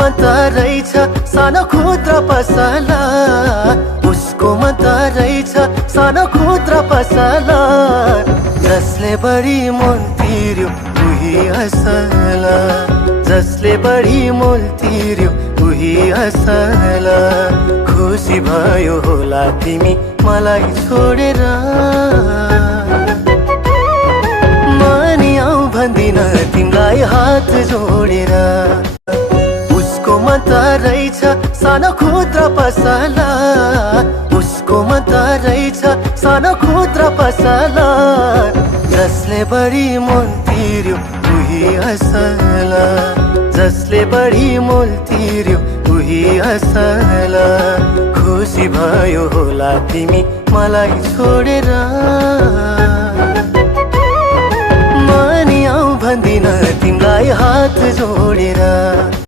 मन त रहेछ सानो खुद्रा पसला, उसको मन त रहेछ सानो खुद्रा पसला, जसले बढी मोल तिर्यो उही असला, जसले बढी मोल तिर्यो उही असला। खुसी भयो होला तिमी मलाई छोडेर, म नि आऊ भन्दिन तिमीलाई हात जोडेर। उसको मन त रहेछ सानो खुद्रा पसला, उसको मन त रहेछ सानो खुद्रा पसला, जसले बढी मोल तिर्यो उही असला, जसले बढी मोल तिर्यो उही असला। खुसी भयो होला तिमी मलाई छोडेर, म नि आऊ भन्दिन तिमीलाई हात जोडेर।